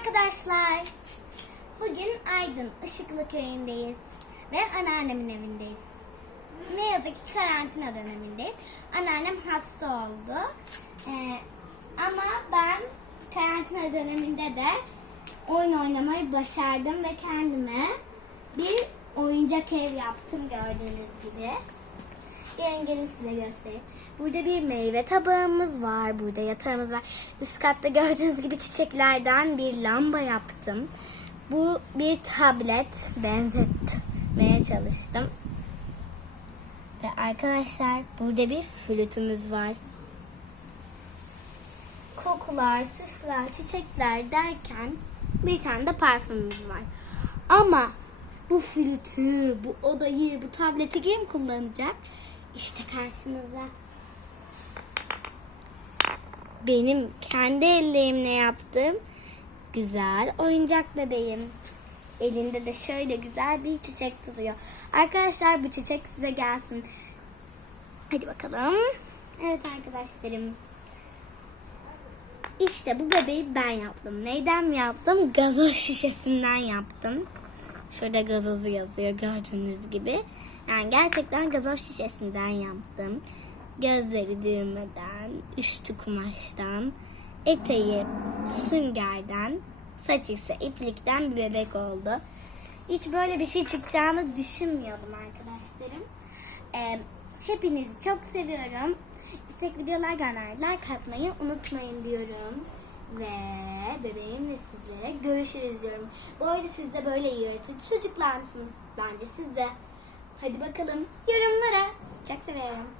arkadaşlar. Bugün Aydın Işıklı köyündeyiz ve anneannemin evindeyiz. Ne yazık ki karantina dönemindeyiz. Anneannem hasta oldu. Ee, ama ben karantina döneminde de oyun oynamayı başardım ve kendime bir oyuncak ev yaptım gördüğünüz gibi. Gelin gelin size göstereyim. Burada bir meyve tabağımız var. Burada yatağımız var. Üst katta gördüğünüz gibi çiçeklerden bir lamba yaptım. Bu bir tablet benzetmeye çalıştım. Ve arkadaşlar burada bir flütümüz var. Kokular, süsler, çiçekler derken bir tane de parfümümüz var. Ama bu flütü, bu odayı, bu tableti kim kullanacak? İşte karşınızda. Benim kendi ellerimle yaptığım güzel oyuncak bebeğim. Elinde de şöyle güzel bir çiçek tutuyor. Arkadaşlar bu çiçek size gelsin. Hadi bakalım. Evet arkadaşlarım. İşte bu bebeği ben yaptım. Neyden yaptım? Gazoz şişesinden yaptım. Şurada gazozu yazıyor gördüğünüz gibi. Yani gerçekten gazoz şişesinden yaptım. Gözleri düğmeden, üstü kumaştan, eteği süngerden, saçı ise iplikten bir bebek oldu. Hiç böyle bir şey çıkacağını düşünmüyordum arkadaşlarım. Ee, hepinizi çok seviyorum. İstek videolar gönder, like atmayı unutmayın diyorum. Ve bebeğimle sizlere görüşürüz diyorum. Bu arada siz de böyle yaratıcı çocuklar mısınız? Bence siz de. Hadi bakalım yorumlara. Çok seviyorum.